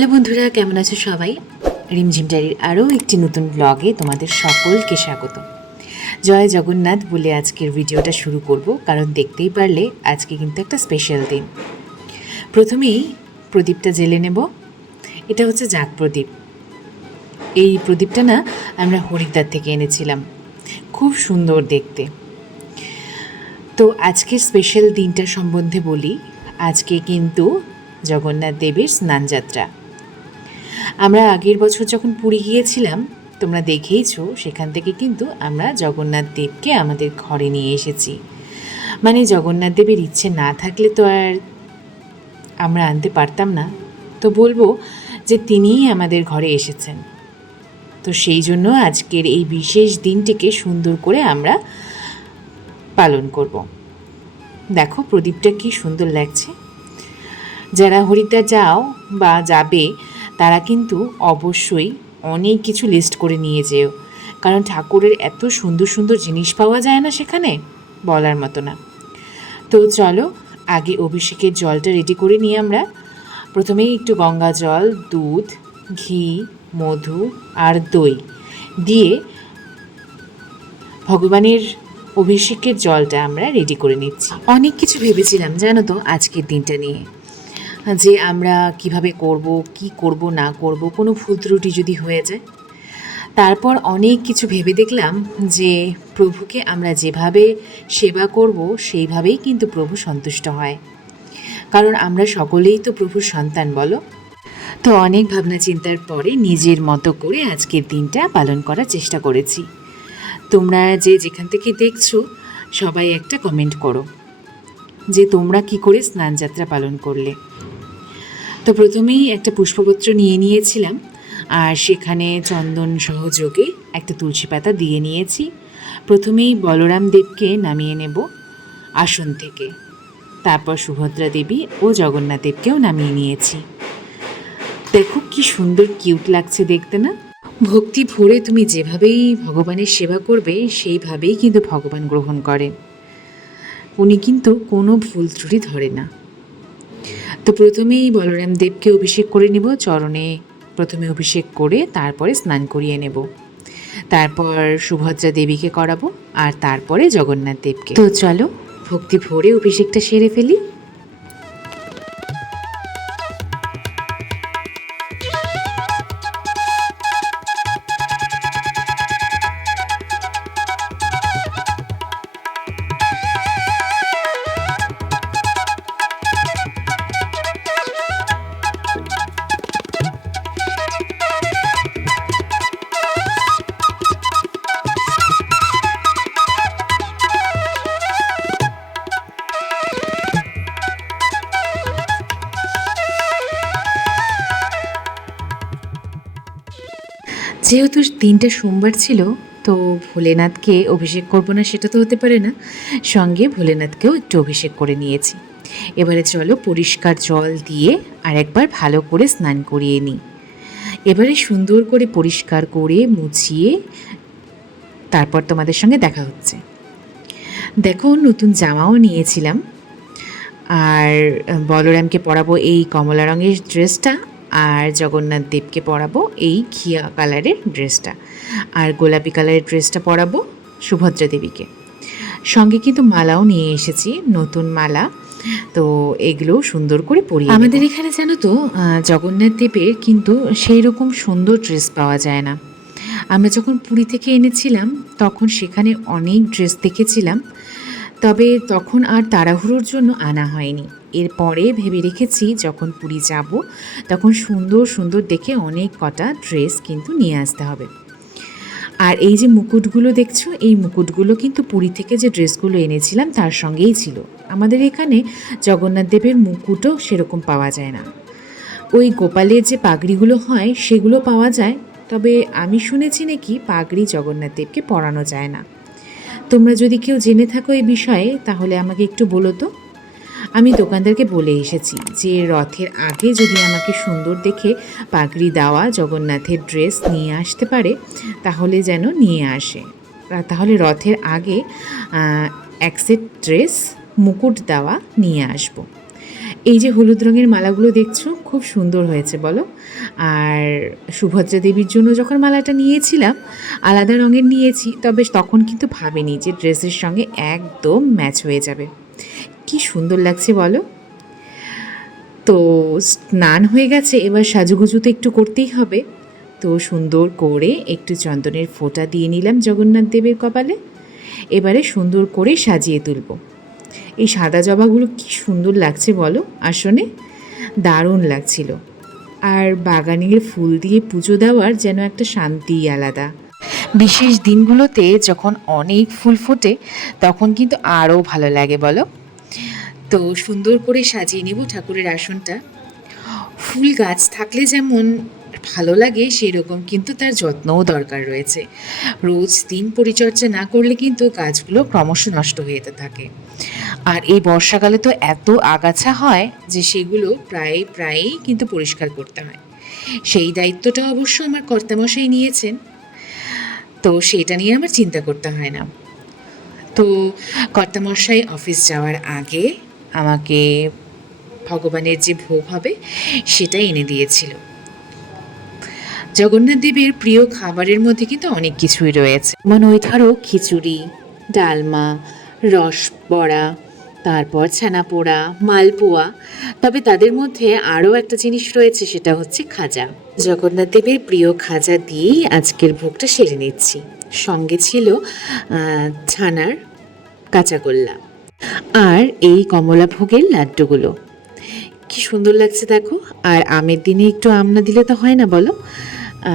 Hello বন্ধুরা, কেমন আছো সবাই? রিমঝিম ডায়েরির আরও একটি নতুন ব্লগে তোমাদের সকলকে স্বাগত। জয় জগন্নাথ বলে আজকের ভিডিওটা শুরু করব, কারণ দেখতেই পারলে আজকে কিন্তু একটা স্পেশাল দিন। প্রথমেই প্রদীপটা জ্বেলে নেব। এটা হচ্ছে জাগ প্রদীপ। এই প্রদীপটা না আমরা হরিদ্বার থেকে এনেছিলাম, খুব সুন্দর দেখতে। তো আজকের স্পেশাল দিনটা সম্বন্ধে বলি। আজকে কিন্তু জগন্নাথ দেবের স্নানযাত্রা। আমরা আগের বছর যখন পুরী গিয়েছিলাম, তোমরা দেখেইছো, সেখান থেকে কিন্তু আমরা জগন্নাথ দেবকে আমাদের ঘরে নিয়ে এসেছি। মানে জগন্নাথ দেবের ইচ্ছে না থাকলে তো আর আমরা আনতে পারতাম না। তো বলবো যে তিনিই আমাদের ঘরে এসেছেন। তো সেই জন্য আজকের এই বিশেষ দিনটিকে সুন্দর করে আমরা পালন করব। দেখো প্রদীপটা কি সুন্দর লাগছে। যারা হরিদ্বার যাও বা যাবে তারা কিন্তু অবশ্যই অনেক কিছু লিস্ট করে নিয়ে যেও, কারণ ঠাকুরের এত সুন্দর সুন্দর জিনিস পাওয়া যায় না সেখানে, বলার মতো না। তো চলো আগে অভিষেকের জলটা রেডি করে নিই আমরা। প্রথমেই একটু গঙ্গা জল, দুধ, ঘি, মধু আর দই দিয়ে ভগবানের অভিষেকের জলটা আমরা রেডি করে নিচ্ছি। অনেক কিছু ভেবেছিলাম জানো তো আজকের দিনটা নিয়ে, যে আমরা কিভাবে করব, কি করব না করব, কোনো ভুল ত্রুটি যদি হয়ে যায়। তারপর অনেক কিছু ভেবে দেখলাম যে প্রভুকে আমরা যেভাবে সেবা করব সেইভাবেই কিন্তু প্রভু সন্তুষ্ট হয়, কারণ আমরা সকলেই তো প্রভুর সন্তান, বলো। তো অনেক ভাবনা চিন্তার পরে নিজের মতো করে আজকের দিনটা পালন করার চেষ্টা করেছি। তোমরা যে যেখান থেকে দেখছো সবাই একটা কমেন্ট করো যে তোমরা কি করে স্নানযাত্রা পালন করলে। তো প্রথমেই একটা পুষ্পপত্র নিয়ে নিয়েছিলাম, আর সেখানে চন্দন সহযোগে একটা তুলসী পাতা দিয়ে নিয়েছি। প্রথমেই বলরাম দেবকে নামিয়ে নেব আসন থেকে, তারপর সুভদ্রা দেবী ও জগন্নাথ দেবকেও নামিয়ে নিয়েছি। দেখো কি সুন্দর কিউট লাগছে দেখতে না। ভক্তি ভরে তুমি যেভাবেই ভগবানের সেবা করবে সেইভাবেই কিন্তু ভগবান গ্রহণ করেন। উনি কিন্তু কোনো ভুল ত্রুটি ধরে না। তো প্রথমেই বলরাম দেবকে অভিষেক করে নেব, চরণে প্রথমে অভিষেক করে তারপরে স্নান করিয়ে নেব। তারপর সুভদ্রা দেবীকে করাবো, আর তারপরে জগন্নাথ দেবকে। তো চলো ভক্তি ভরে অভিষেকটা সেরে ফেলি। যেহেতু দিনটা সোমবার ছিল, তো ভোলেনাথকে অভিষেক করবো না সেটা তো হতে পারে না, সঙ্গে ভোলেনাথকেও একটু অভিষেক করে নিয়েছি। এবারে চলো পরিষ্কার জল দিয়ে আর একবার ভালো করে স্নান করিয়ে নিই। এবারে সুন্দর করে পরিষ্কার করে মুছিয়ে তারপর তোমাদের সঙ্গে দেখা হচ্ছে। দেখো নতুন জামাও নিয়েছিলাম, আর বলরামকে পরাবো এই কমলা রঙের ড্রেসটা, আর জগন্নাথ দেবকে পরাবো এই ঘিয়া কালারের ড্রেসটা, আর গোলাপি কালারের ড্রেসটা পরাবো সুভদ্রা দেবীকে। সঙ্গে কিন্তু মালাও নিয়ে এসেছি, নতুন মালা। তো এগুলো সুন্দর করে পরিয়ে আমাদের এখানে জানো তো জগন্নাথ দেবের কিন্তু সেই রকম সুন্দর ড্রেস পাওয়া যায় না। আমরা যখন পুরী থেকে এনেছিলাম তখন সেখানে অনেক ড্রেস দেখেছিলাম, তবে তখন আর তাড়াহুড়োর জন্য আনা হয়নি। এরপরে ভেবে রেখেছি যখন পুরী যাব তখন সুন্দর সুন্দর দেখে অনেক কটা ড্রেস কিন্তু নিয়ে আসতে হবে। আর এই যে মুকুটগুলো দেখছো, এই মুকুটগুলো কিন্তু পুরী থেকে যে ড্রেসগুলো এনেছিলাম তার সঙ্গেই ছিল। আমাদের এখানে জগন্নাথ দেবের মুকুটও সেরকম পাওয়া যায় না। ওই গোপালের যে পাগড়িগুলো হয় সেগুলো পাওয়া যায়, তবে আমি শুনেছি নাকি পাগড়ি জগন্নাথ দেবকে পরানো যায় না। তোমরা যদি কেউ জেনে থাকো এই বিষয়ে তাহলে আমাকে একটু বলো তো। আমি দোকানদারকে বলে এসেছি যে রথের আগে যদি আমাকে সুন্দর দেখে পাগড়ি দেওয়া জগন্নাথের ড্রেস নিয়ে আসতে পারে তাহলে যেন নিয়ে আসে, তাহলে রথের আগে এক সেট ড্রেস মুকুট দেওয়া নিয়ে আসবো। এই যে হলুদ রঙের মালাগুলো দেখছো খুব সুন্দর হয়েছে বলো। আর সুভদ্রা দেবীর জন্য যখন মালাটা নিয়েছিলাম আলাদা রঙের নিয়েছি, তবে তখন কিন্তু ভাবিনি যে ড্রেসের সঙ্গে একদম ম্যাচ হয়ে যাবে। কি সুন্দর লাগছে বলো। তো স্নান হয়ে গেছে, এবার সাজুগুজু তো একটু করতেই হবে। তো সুন্দর করে একটু চন্দনের ফোঁটা দিয়ে নিলাম জগন্নাথ দেবের কপালে। এবারে সুন্দর করে সাজিয়ে তুলব। এই সাদা জবাগুলো কি সুন্দর লাগছে বলো আসনে, দারুণ লাগছিল। আর বাগানের ফুল দিয়ে পুজো দেওয়ার যেন একটা শান্তিই আলাদা। বিশেষ দিনগুলোতে যখন অনেক ফুল ফোটে তখন কিন্তু আরও ভালো লাগে বলো। তো সুন্দর করে সাজিয়ে নেব ঠাকুরের আসনটা। ফুল গাছ থাকলে যেমন ভালো লাগে সেই রকম কিন্তু তার যত্নও দরকার রয়েছে। রোজ দিন পরিচর্যা না করলে কিন্তু গাছগুলো ক্রমশ নষ্ট হয়ে যেতে থাকে। আর এই বর্ষাকালে তো এত আগাছা হয় যে সেগুলো প্রায়ই কিন্তু পরিষ্কার করতে হয়। সেই দায়িত্বটা অবশ্য আমার কর্তামশাই নিয়েছেন, তো সেটা নিয়ে আমার চিন্তা করতে হয় না। তো কর্তামশাই অফিস যাওয়ার আগে আমাকে ভগবানের যে ভোগ হবে সেটাই এনে দিয়েছিল। জগন্নাথ দেবের প্রিয় খাবারের মধ্যে কিন্তু অনেক কিছুই রয়েছে, যেমন ওই ধরো খিচুড়ি, ডালমা, রস বড়া, তারপর ছানা পোড়া, মালপোয়া। তবে তাদের মধ্যে আরও একটা জিনিস রয়েছে, সেটা হচ্ছে খাজা। জগন্নাথ দেবের প্রিয় খাজা দিয়েই আজকের ভোগটা সেরে নিচ্ছি। সঙ্গে ছিল ছানার কাঁচাগোল্লা আর এই কমলা ভোগের লাড্ডুগুলো। কি সুন্দর লাগছে দেখো। আর আমের দিনে একটু আম না দিলে তো হয় না বলো।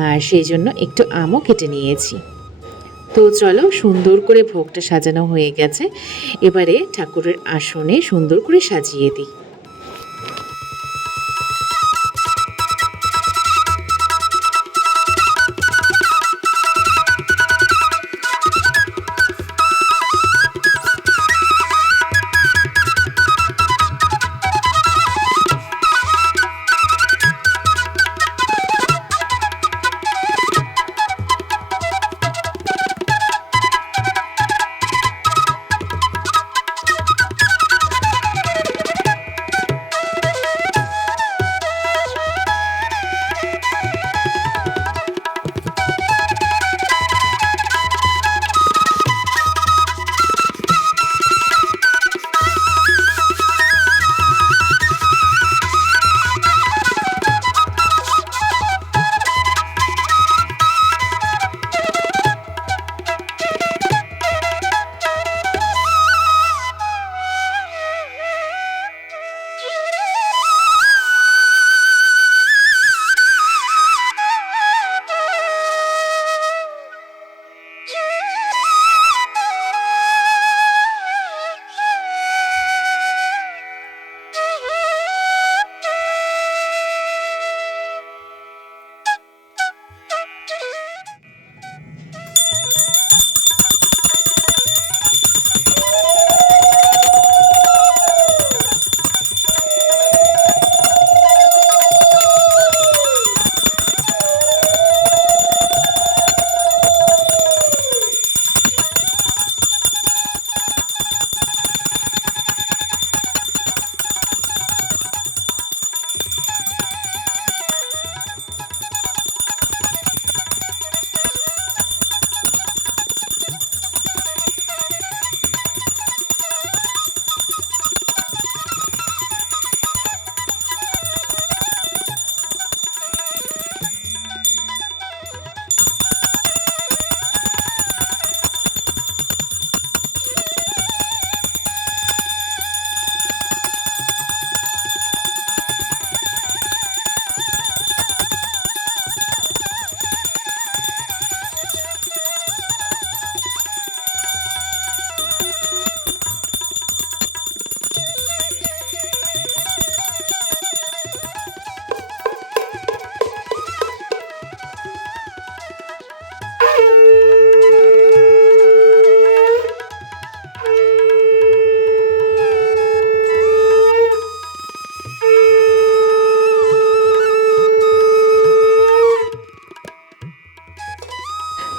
আর সেই জন্য একটু আমও কেটে নিয়েছি। তো চলো, সুন্দর করে ভোগটা সাজানো হয়ে গেছে, এবারে ঠাকুরের আসনে সুন্দর করে সাজিয়ে দিই।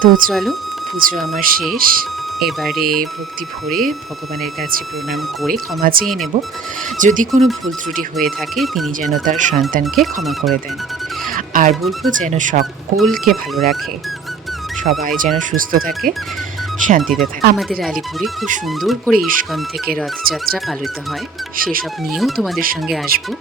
তো চলো, পুজো আমার শেষ। এবারে ভক্তি ভরে ভগবানের কাছে প্রণাম করে ক্ষমা চেয়ে নেব। যদি কোনো ভুল ত্রুটি হয়ে থাকে তিনি যেন তার সন্তানকে ক্ষমা করে দেন। আর বলবো যেন সকলকে ভালো রাখে, সবাই যেন সুস্থ থাকে, শান্তিতে থাকে। আমাদের আলিপুরে খুব সুন্দর করে ইস্কন থেকে রথযাত্রা পালিত হয়, সেসব নিয়েও তোমাদের সঙ্গে আসব।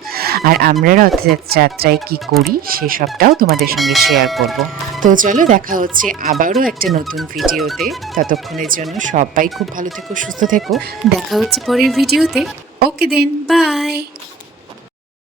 আর আমরা রথযাত্রায় কি করি সেসবটাও তোমাদের সঙ্গে শেয়ার করব। তো চলো, দেখা হচ্ছে আবারও একটা নতুন ভিডিওতে। ততক্ষণের জন্য সবাই খুব ভালো থেকো, সুস্থ থেকো। দেখা হচ্ছে পরের ভিডিওতে। ওকে দেন, বাই।